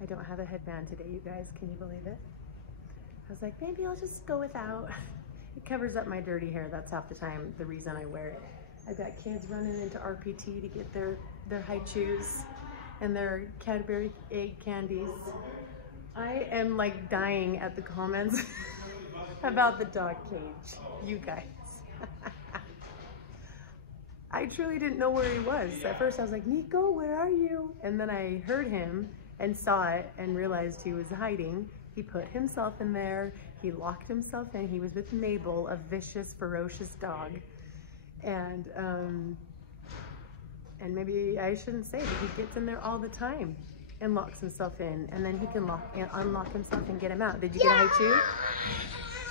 I don't have a headband today, you guys. Can you believe it? I was like, maybe I'll just go without. It covers up my dirty hair. That's half the time the reason I wear it. I've got kids running into RPT to get their high chews and their Cadbury egg candies. I am like dying at the comments about the dog cage, you guys. I truly didn't know where he was. At first I was like, Nico, where are you? And then I heard him and saw it and realized he was hiding. He put himself in there. He locked himself in. He was with Mabel, a vicious, ferocious dog. And maybe I shouldn't say, but he gets in there all the time and locks himself in. And then he can unlock himself and get him out. Did you get a high chew?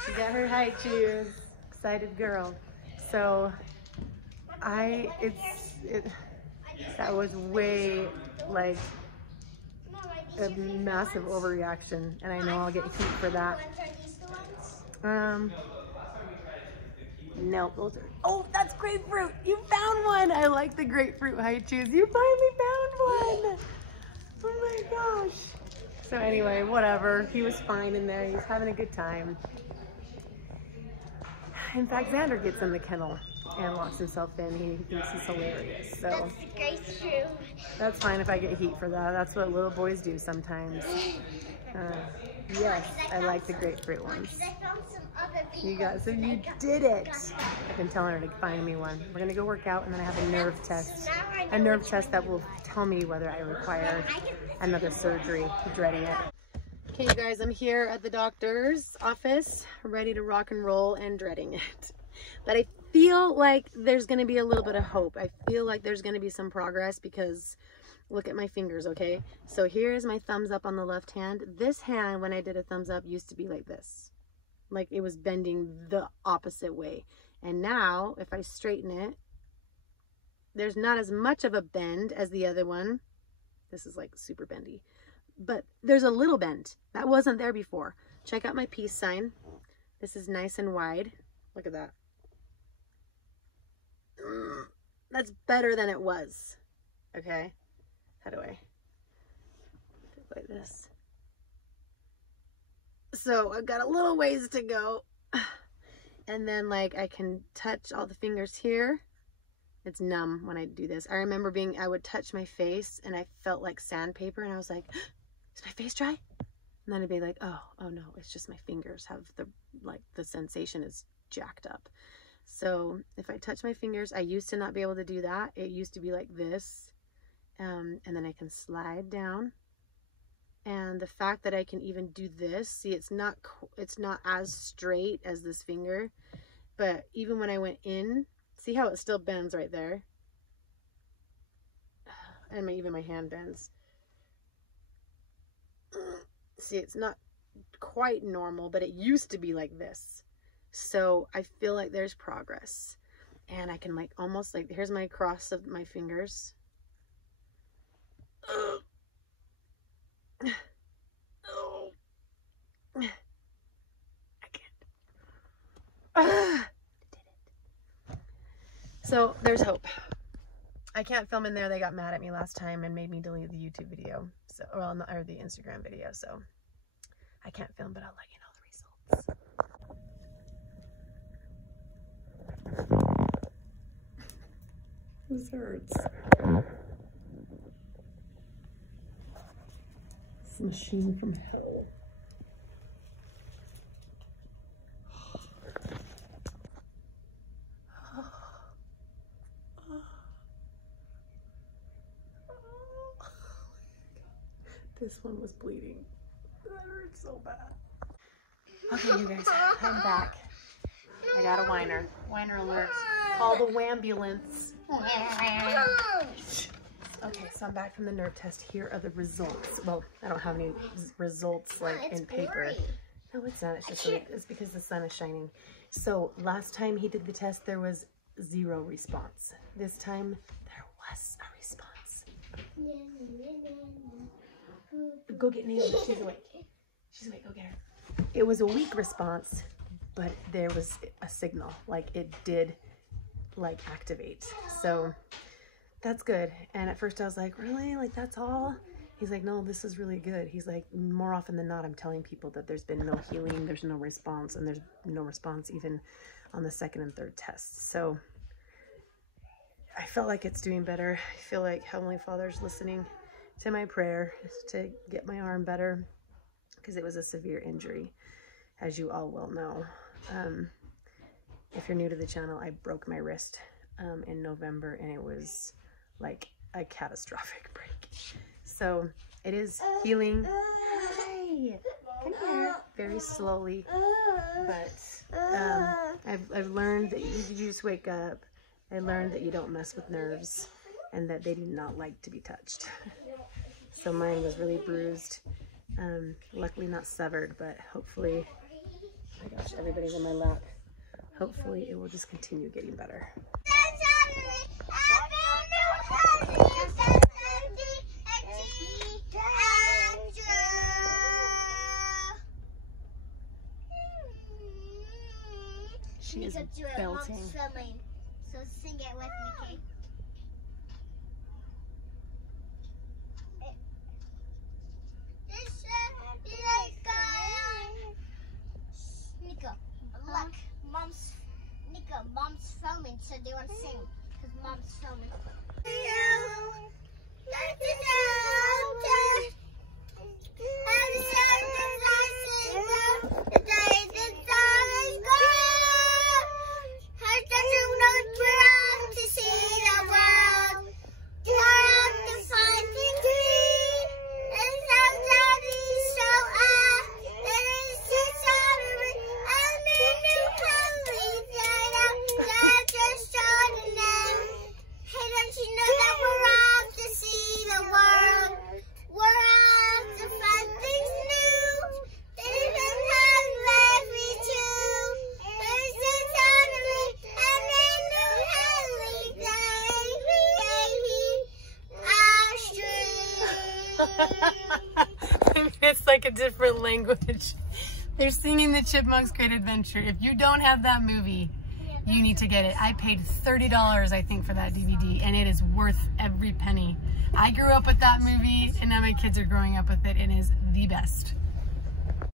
She got her high chews. Excited girl. So that was way like a massive overreaction, and I know I'll get heat for that. No, those are, oh, that's grapefruit. You found one. I like the grapefruit high chews. You finally found one. Oh my gosh. So anyway, whatever. He was fine in there. He was having a good time. In fact, Xander gets in the kennel and locks himself in. He thinks he's hilarious. So that's the grapefruit. That's fine if I get heat for that. That's what little boys do sometimes. Yes, I like the grapefruit ones. You guys, so you did it. I've been telling her to find me one. We're gonna go work out, and then I have a nerve test. A nerve test that will tell me whether I require another surgery. Dreading it. Okay, you guys, I'm here at the doctor's office, ready to rock and roll and dreading it. But I feel like there's gonna be a little bit of hope. I feel like there's gonna be some progress because look at my fingers, okay? So here's my thumbs up on the left hand. This hand, when I did a thumbs up, used to be like this. Like it was bending the opposite way. And now, if I straighten it, there's not as much of a bend as the other one. This is like super bendy. But there's a little bend. That wasn't there before. Check out my peace sign. This is nice and wide. Look at that. That's better than it was. Okay? How do I do it like this? So I've got a little ways to go. And then like I can touch all the fingers here. It's numb when I do this. I remember I would touch my face and I felt like sandpaper and I was like, is my face dry? And then I'd be like, oh no, it's just my fingers have the sensation is jacked up. So if I touch my fingers, I used to not be able to do that. It used to be like this. And then I can slide down. And the fact that I can even do this, see, it's not as straight as this finger, but even when I went in, see how it still bends right there? And even my hand bends. See, it's not quite normal, but it used to be like this. So I feel like there's progress. And I can like almost like, here's my cross of my fingers. Oh. I can't. Did it. So there's hope. I can't film in there. They got mad at me last time and made me delete the YouTube video. So, well, or the Instagram video. So I can't film, but I'll let you know the results. This hurts. This machine from hell. This one was bleeding. That hurt so bad. Okay, you guys, I'm back. I got a whiner. Whiner alert. Call the wambulance. Okay, so I'm back from the nerve test. Here are the results. Well, I don't have any results like in paper. No, it's not. It's just it's because the sun is shining. So last time he did the test, there was 0 response. This time there was a response. Go get Naomi. She's awake. She's awake. Go get her. It was a weak response, but there was a signal. Like it did like activate. So that's good. And at first I was like, really? Like that's all? He's like, no, this is really good. He's like, more often than not, I'm telling people that there's been no healing, there's no response, and there's no response even on the second and third tests. So I felt like it's doing better. I feel like Heavenly Father's listening to my prayer to get my arm better, because it was a severe injury, as you all well know. If you're new to the channel, I broke my wrist in November, and it was like a catastrophic break. So it is healing. Hi, come here. Very slowly, but I've learned that you just wake up. I learned that you don't mess with nerves, and that they do not like to be touched. So mine was really bruised. Luckily not severed, but hopefully, oh my gosh, everybody's on my lap. Hopefully it will just continue getting better. She is belting. So sing it with me, okay? Nico, look, Mom's filming, so do you want to sing? Because Mom's filming. It's like a different language. They're singing the Chipmunks Great Adventure. If you don't have that movie, you need to get it. I paid $30, I think, for that DVD, and it is worth every penny. I grew up with that movie, and now my kids are growing up with it, and it is the best.